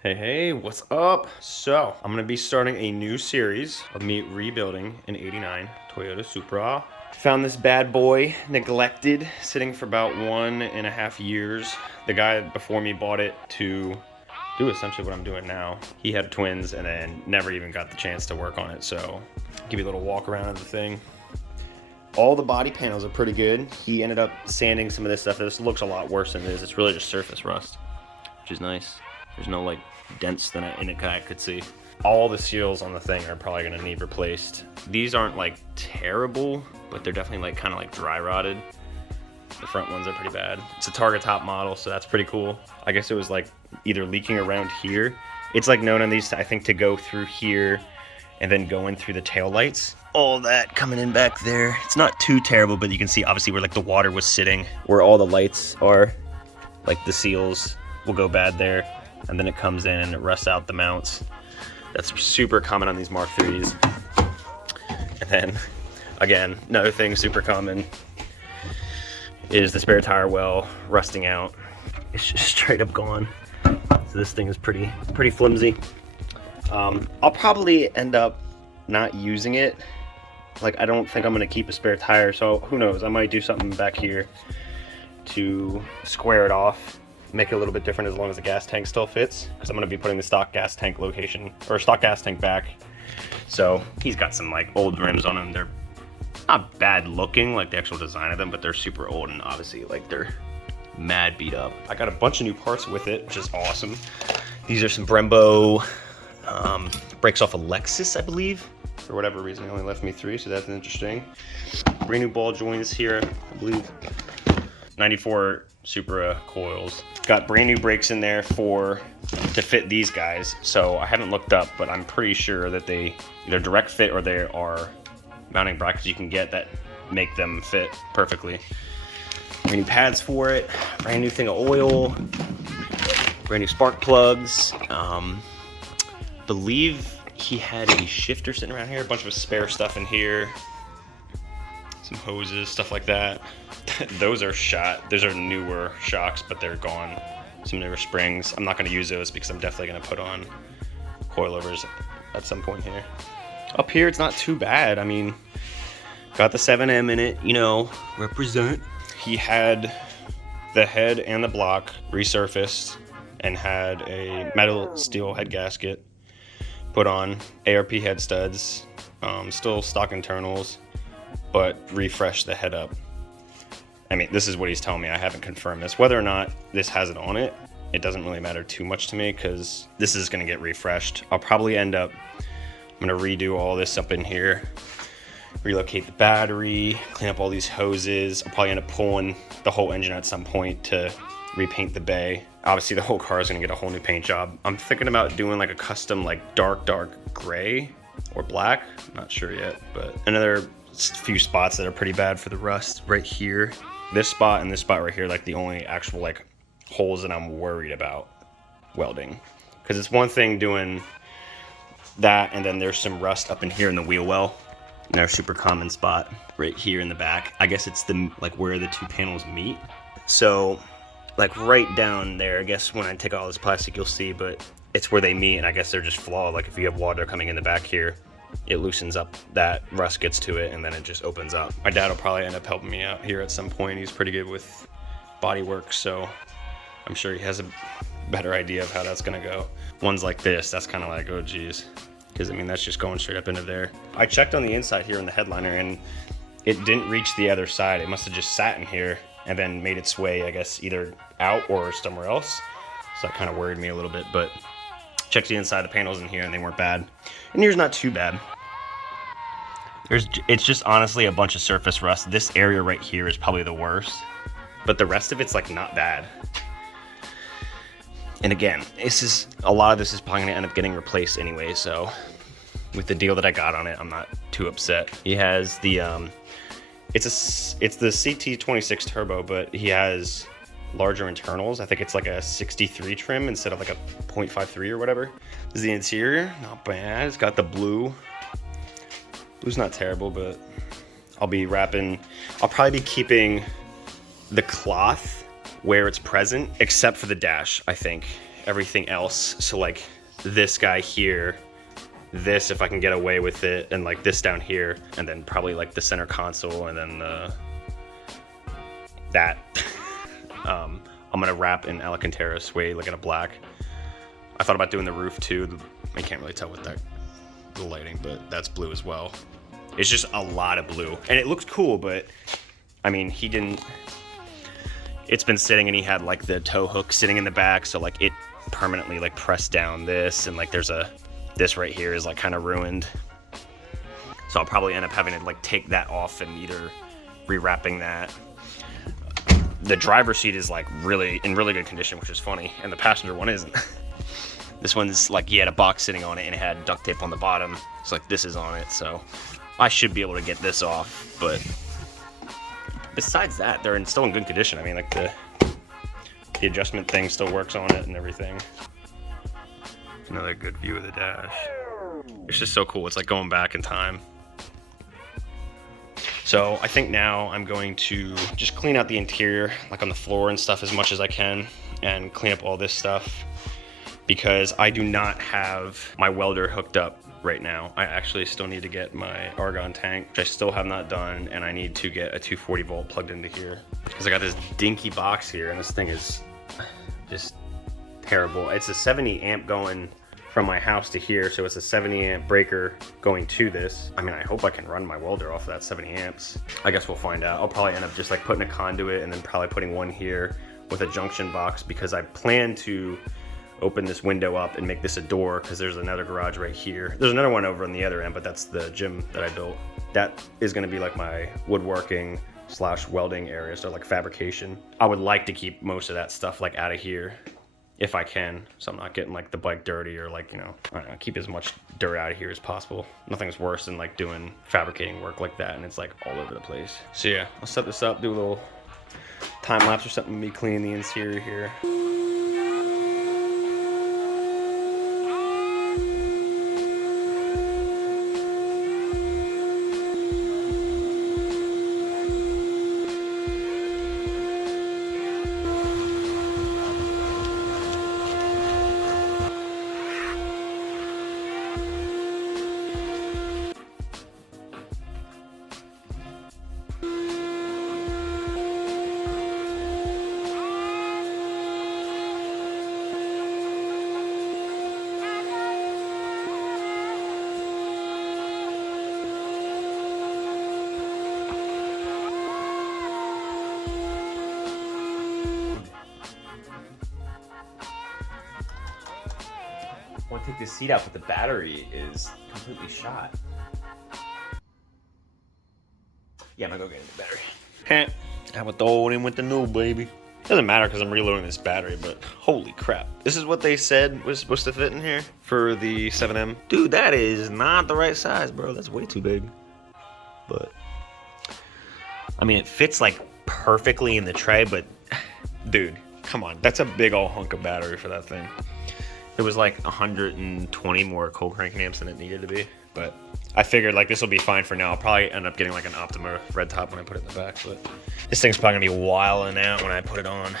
Hey, what's up? So, I'm gonna be starting a new series of me rebuilding an 89 Toyota Supra. Found this bad boy neglected, sitting for about 1.5 years. The guy before me bought it to do essentially what I'm doing now. He had twins and then never even got the chance to work on it, so give you a little walk around of the thing. All the body panels are pretty good. He ended up sanding some of this stuff. This looks a lot worse than it is. It's really just surface rust, which is nice. There's no like dents in it I could see. All the seals on the thing are probably gonna need replaced. These aren't like terrible, but they're definitely like kind of like dry rotted. The front ones are pretty bad. It's a Target top model, so that's pretty cool. I guess it was like either leaking around here. It's like known on these, I think, to go through here and then go in through the tail lights. All that coming in back there. It's not too terrible, but you can see obviously where like the water was sitting, where all the lights are, like the seals will go bad there. And then it comes in and it rusts out the mounts. That's super common on these Mk3s. And then, again, another thing super common is the spare tire well rusting out. It's just straight up gone. So this thing is pretty flimsy. I'll probably end up not using it. Like, I don't think I'm gonna keep a spare tire, so who knows? I might do something back here to square it off, make it a little bit different as long as the gas tank still fits, because I'm going to be putting the stock gas tank location or stock gas tank back. So he's got some like old rims on him. They're not bad looking like the actual design of them, but they're super old and obviously like they're mad beat up. I got a bunch of new parts with it, which is awesome. These are some Brembo brakes off a Lexus, I believe. For whatever reason, they only left me 3, so that's interesting. Brand new ball joints here, I believe. 94 Supra coils. Got brand new brakes in there to fit these guys. So I haven't looked up, but I'm pretty sure that they either direct fit or there are mounting brackets you can get that make them fit perfectly. Brand new pads for it, brand new thing of oil, brand new spark plugs. Believe he had a shifter sitting around here, a bunch of spare stuff in here. Some hoses, stuff like that. Those are shot. Those are newer shocks, but they're gone. Some newer springs. I'm not going to use those because I'm definitely going to put on coilovers at some point here. Up here, it's not too bad. I mean, got the 7M in it, you know, represent. He had the head and the block resurfaced and had a metal steel head gasket put on, ARP head studs, still stock internals, but refresh the head up. I mean, this is what he's telling me. I haven't confirmed this. Whether or not this has it on it, it doesn't really matter too much to me because this is going to get refreshed. I'll probably end up, I'm going to redo all this up in here, relocate the battery, clean up all these hoses. I'll probably end up pulling the whole engine at some point to repaint the bay. Obviously, the whole car is going to get a whole new paint job. I'm thinking about doing like a custom like dark gray or black. I'm not sure yet, but another few spots that are pretty bad for the rust right here. This spot and this spot right here, like the only actual like holes that I'm worried about welding, because it's one thing doing that and then there's some rust up in here in the wheel well. Another super common spot right here in the back. I guess it's the like where the two panels meet. So like right down there, I guess when I take all this plastic you'll see, but it's where they meet and I guess they're just flawed. Like if you have water coming in the back here, it loosens up, that rust gets to it and then it just opens up. My dad will probably end up helping me out here at some point. He's pretty good with body work, so I'm sure he has a better idea of how that's gonna go. Ones like this, that's kind of like, oh geez, because I mean that's just going straight up into there. I checked on the inside here in the headliner and it didn't reach the other side. It must have just sat in here and then made its way, I guess, either out or somewhere else. So that kind of worried me a little bit, but checked the inside of the panels in here and they weren't bad. And here's not too bad. It's just honestly a bunch of surface rust. This area right here is probably the worst, but the rest of it's like not bad. And again, a lot of this is probably gonna end up getting replaced anyway, so with the deal that I got on it, I'm not too upset. He has the, it's the CT26 turbo, but he has larger internals. I think it's like a 63 trim instead of like a 0.53 or whatever. This is the interior, not bad. It's got the blue. Blue's not terrible, but I'll probably be keeping the cloth where it's present, except for the dash, I think. everything else. So like this guy here, this if I can get away with it, and like this down here, and then probably like the center console, and then that. I'm gonna wrap in Alcantara suede, like in a black. I thought about doing the roof too. I can't really tell with the lighting, but that's blue as well. It's just a lot of blue, and it looks cool, but I mean, he didn't. It's been sitting, and he had like the tow hook sitting in the back, so like it permanently like pressed down this, and like this right here is like kind of ruined. So I'll probably end up having to like take that off and either rewrapping that. The driver's seat is like really in really good condition, which is funny, and the passenger one isn't. This one's like, he had a box sitting on it and it had duct tape on the bottom. It's like this is on it, so I should be able to get this off. But besides that, they're still in good condition. I mean, like the adjustment thing still works on it and everything. Another good view of the dash. It's just so cool. It's like going back in time. So I think now I'm going to just clean out the interior, like on the floor and stuff, as much as I can, and clean up all this stuff, because I do not have my welder hooked up right now. I actually still need to get my argon tank, which I still have not done, and I need to get a 240 volt plugged into here, because I got this dinky box here, and this thing is just terrible. It's a 70 amp going from my house to here, so it's a 70 amp breaker going to this. I mean, I hope I can run my welder off of that 70 amps. I guess we'll find out. I'll probably end up just like putting a conduit and then probably putting one here with a junction box, because I plan to open this window up and make this a door, because there's another garage right here. There's another one over on the other end, but that's the gym that I built. That is gonna be like my woodworking / welding area, so like fabrication. I would like to keep most of that stuff like out of here if I can, so I'm not getting like the bike dirty, or like, you know, I don't know, keep as much dirt out of here as possible. Nothing's worse than like doing fabricating work like that and it's like all over the place. So yeah, I'll set this up, do a little time lapse or something, me cleaning the interior here. I want to take this seat out, but the battery is completely shot. Yeah, I'm gonna go get a new battery. I would throw it in with the new baby. Doesn't matter because I'm reloading this battery, but holy crap. This is what they said was supposed to fit in here for the 7M. Dude, that is not the right size, bro. That's way too big. But, I mean, it fits like perfectly in the tray, but dude, come on. That's a big old hunk of battery for that thing. It was like 120 more cold cranking amps than it needed to be, but I figured like this will be fine for now. I'll probably end up getting like an Optima red top when I put it in the back, but this thing's probably gonna be wilding out when I put it on,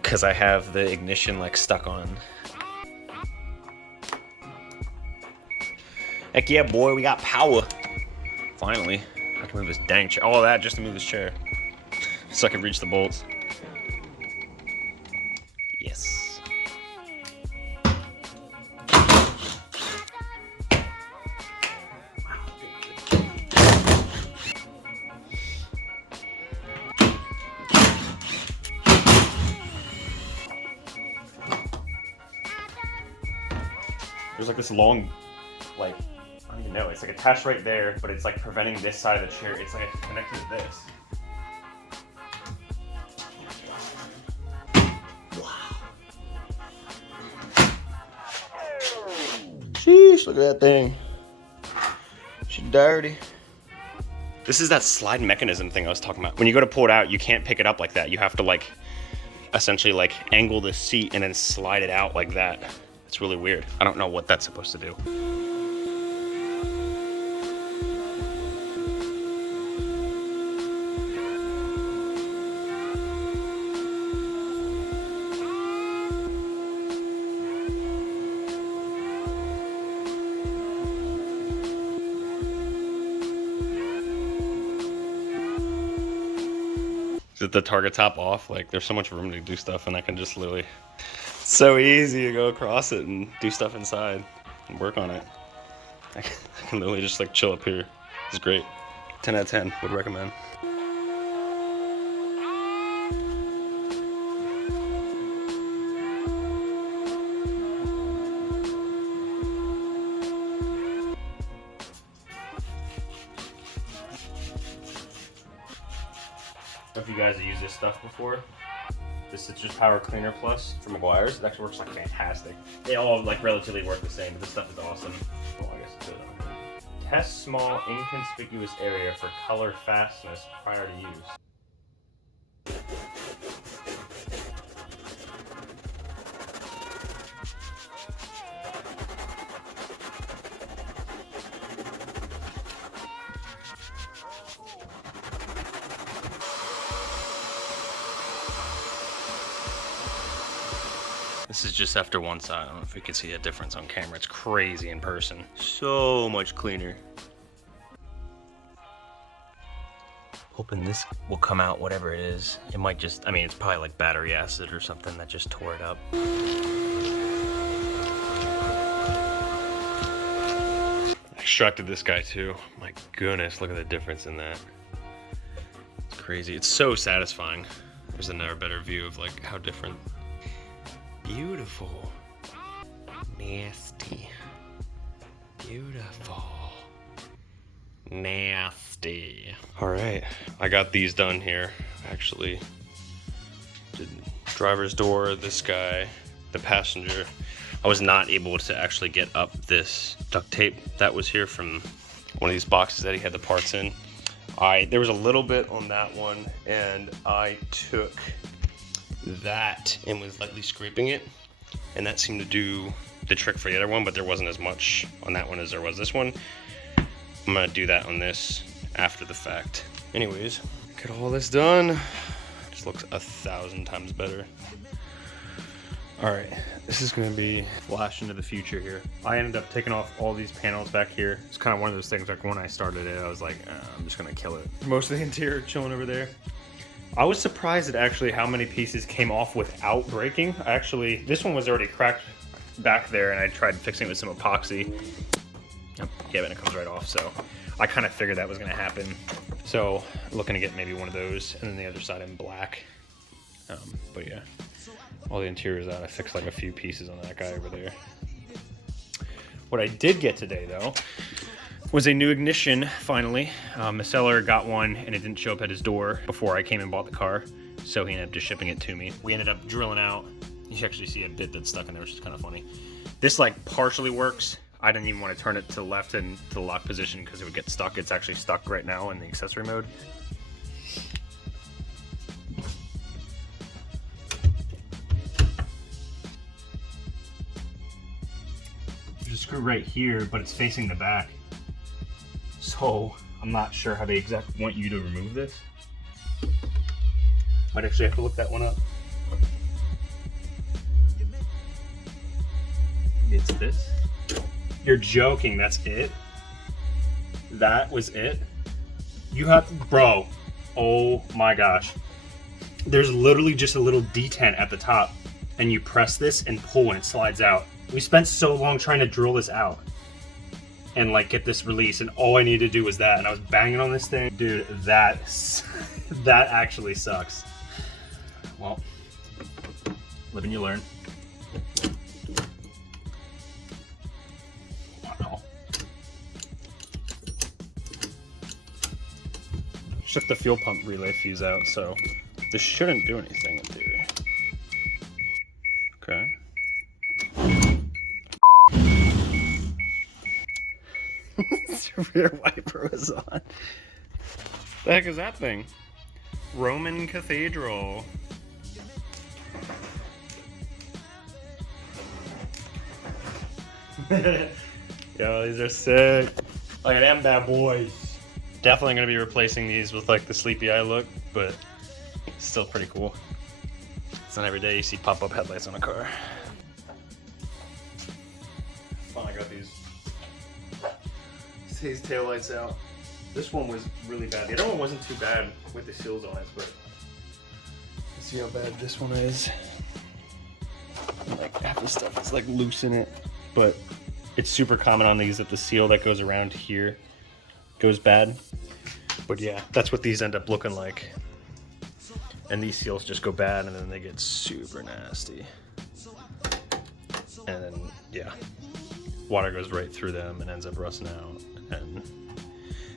because I have the ignition like stuck on. Heck yeah, boy, we got power. Finally, I can move this dang chair. All that just to move this chair, so I can reach the bolts. Yes. There's like this long, like, I don't even know, it's like attached right there, but it's like preventing this side of the chair. It's like connected to this. Wow. Sheesh, look at that thing. She's dirty. This is that slide mechanism thing I was talking about. When you go to pull it out, you can't pick it up like that. You have to like, essentially like angle the seat and then slide it out like that. It's really weird. I don't know what that's supposed to do. the target top off, like there's so much room to do stuff, and I can just literally, it's so easy to go across it and do stuff inside and work on it. I can literally just like chill up here. It's great. 10 out of 10, would recommend. If you guys have used this stuff before, this Citrus Power Cleaner Plus from Meguiar's, it actually works like fantastic. They all like relatively work the same, but this stuff is awesome. Well, I guess it's good. Test small inconspicuous area for color fastness prior to use. This is just after one side. I don't know if you can see a difference on camera. It's crazy in person. So much cleaner. Hoping this will come out, whatever it is. It might just, I mean, it's probably like battery acid or something that just tore it up. I extracted this guy too. My goodness, look at the difference in that. It's crazy. It's so satisfying. There's another better view of like how different. Beautiful. Nasty. Beautiful. Nasty. All right, I got these done here. Actually, did driver's door, this guy, the passenger. I was not able to actually get up this duct tape that was here from one of these boxes that he had the parts in. There was a little bit on that one, and I took that and was lightly scraping it, and that seemed to do the trick for the other one, but there wasn't as much on that one as there was this one. I'm gonna do that on this after the fact. Anyways, get all this done. Just looks 1,000 times better. All right, this is gonna be flash into the future here. I ended up taking off all these panels back here. It's kind of one of those things, like when I started it, I was like, I'm just gonna kill it. Most of the interior chilling over there. I was surprised at actually how many pieces came off without breaking. Actually, this one was already cracked back there, and I tried fixing it with some epoxy. Yep, yeah, and it comes right off, so I kind of figured that was gonna happen. So, looking to get maybe one of those, and then the other side in black. But yeah, all the interior's out. I fixed like a few pieces on that guy over there. What I did get today, though, was a new ignition, finally. The seller got one, and it didn't show up at his door before I came and bought the car, so he ended up just shipping it to me. We ended up drilling out. You can actually see a bit that's stuck in there, which is kind of funny. This like partially works. I didn't even want to turn it to the left and to the lock position because it would get stuck. It's actually stuck right now in the accessory mode. There's a screw right here, but it's facing the back. So I'm not sure how they exactly want you to remove this. Might actually have to look that one up. It's this. You're joking, that's it? That was it? You have, bro, oh my gosh. There's literally just a little detent at the top, and you press this and pull and it slides out. We spent so long trying to drill this out and like get this release, and all I needed to do was that, and I was banging on this thing. Dude, that actually sucks. Well, live and you learn. Took the fuel pump relay fuse out, so this shouldn't do anything in theory. Okay. The rear wiper was on. The heck is that thing? Roman Cathedral. Yo, these are sick. Look at them bad boys. Definitely gonna be replacing these with like the sleepy eye look, but still pretty cool. It's not every day you see pop-up headlights on a car. Finally got these taillights out. This one was really bad. The other one wasn't too bad with the seals on it, but See how bad this one is? Like half the stuff is like loose in it, but it's super common on these that the seal that goes around here goes bad. But yeah, that's what these end up looking like. And these seals just go bad and then they get super nasty. And then, yeah, water goes right through them and ends up rusting out. And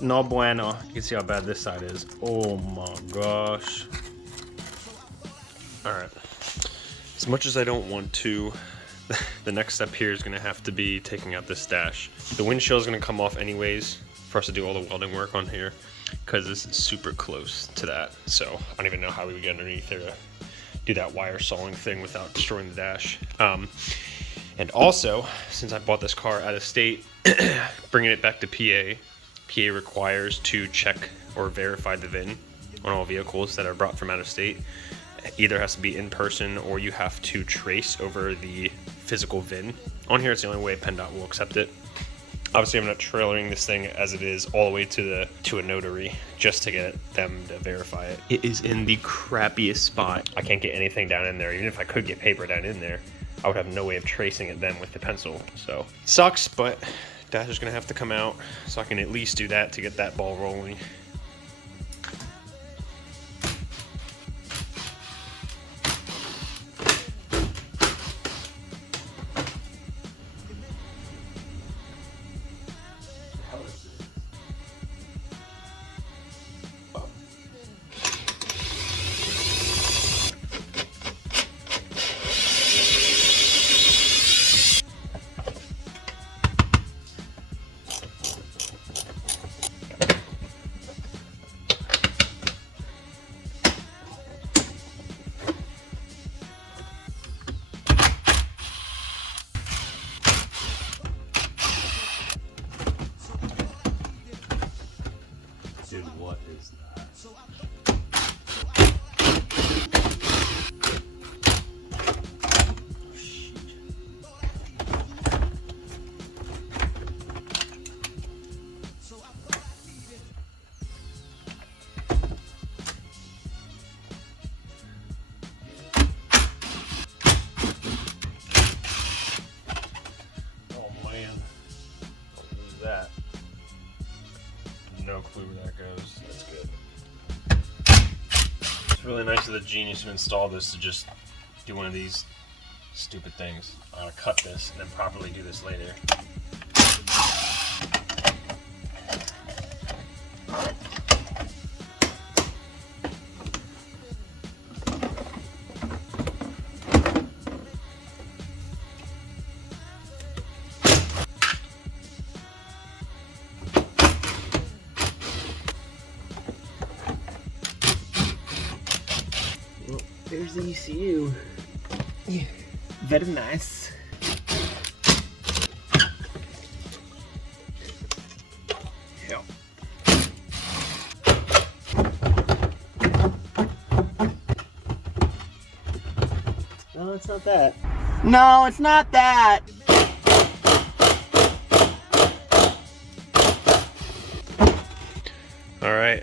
no bueno. You can see how bad this side is. Oh my gosh. All right. As much as I don't want to, the next step here is gonna have to be taking out this dash. The windshield is gonna come off anyways for us to do all the welding work on here, because this is super close to that. So I don't even know how we would get underneath there to do that wire sawing thing without destroying the dash. And also, since I bought this car out of state, bringing it back to PA requires to check or verify the VIN on all vehicles that are brought from out of state. It either has to be in person or you have to trace over the physical VIN. On here, it's the only way PennDOT will accept it. Obviously, I'm not trailering this thing as it is all the way to a notary just to get them to verify it. It is in the crappiest spot. I can't get anything down in there. Even if I could get paper down in there, I would have no way of tracing it then with the pencil. So sucks, but dash is gonna have to come out so I can at least do that to get that ball rolling. Dude, what is that? Oh man, what is that? No clue where that goes. That's good. It's really nice of the genius who installed this to just do one of these stupid things. I'm gonna cut this and then properly do this later. There's the ECU. Yeah, very nice. Yeah. No, it's not that. No, it's not that. All right,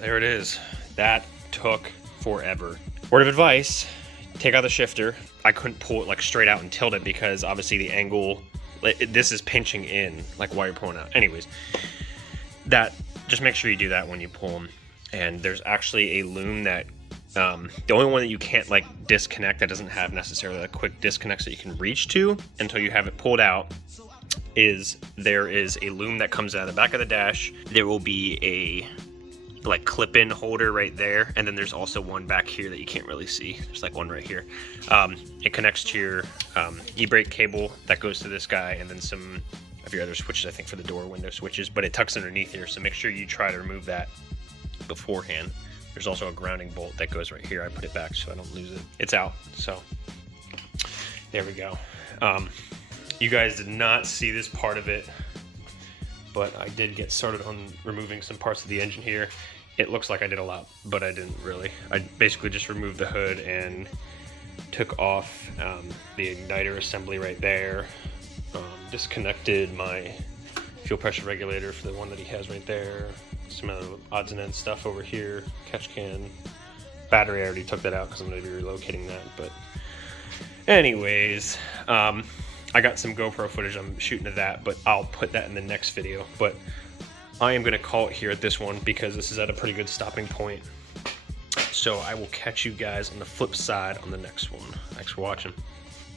there it is. That took forever. Word of advice, take out the shifter. I couldn't pull it like straight out and tilt it because obviously the angle, this is pinching in like while you're pulling out. Anyways, just make sure you do that when you pull them. And there's actually a loom that, the only one that you can't like disconnect that doesn't have necessarily a quick disconnect that you can reach to until you have it pulled out, is there is a loom that comes out of the back of the dash. There will be a like clip-in holder right there, and then there's also one back here that you can't really see. There's like one right here. It connects to your e-brake cable that goes to this guy, and then some of your other switches, I think for the door window switches, but it tucks underneath here, so make sure you try to remove that beforehand. There's also a grounding bolt that goes right here. I put it back so I don't lose it. It's out, so there we go. You guys did not see this part of it, but I did get started on removing some parts of the engine here. It looks like I did a lot, but I didn't really. I basically just removed the hood and took off the igniter assembly right there. Disconnected my fuel pressure regulator for the one that he has right there. Some other odds and ends stuff over here, catch can, battery, I already took that out because I'm going to be relocating that. But anyways, I got some GoPro footage I'm shooting of that, but I'll put that in the next video. But I am going to call it here at this one because this is at a pretty good stopping point. So I will catch you guys on the flip side on the next one. Thanks for watching.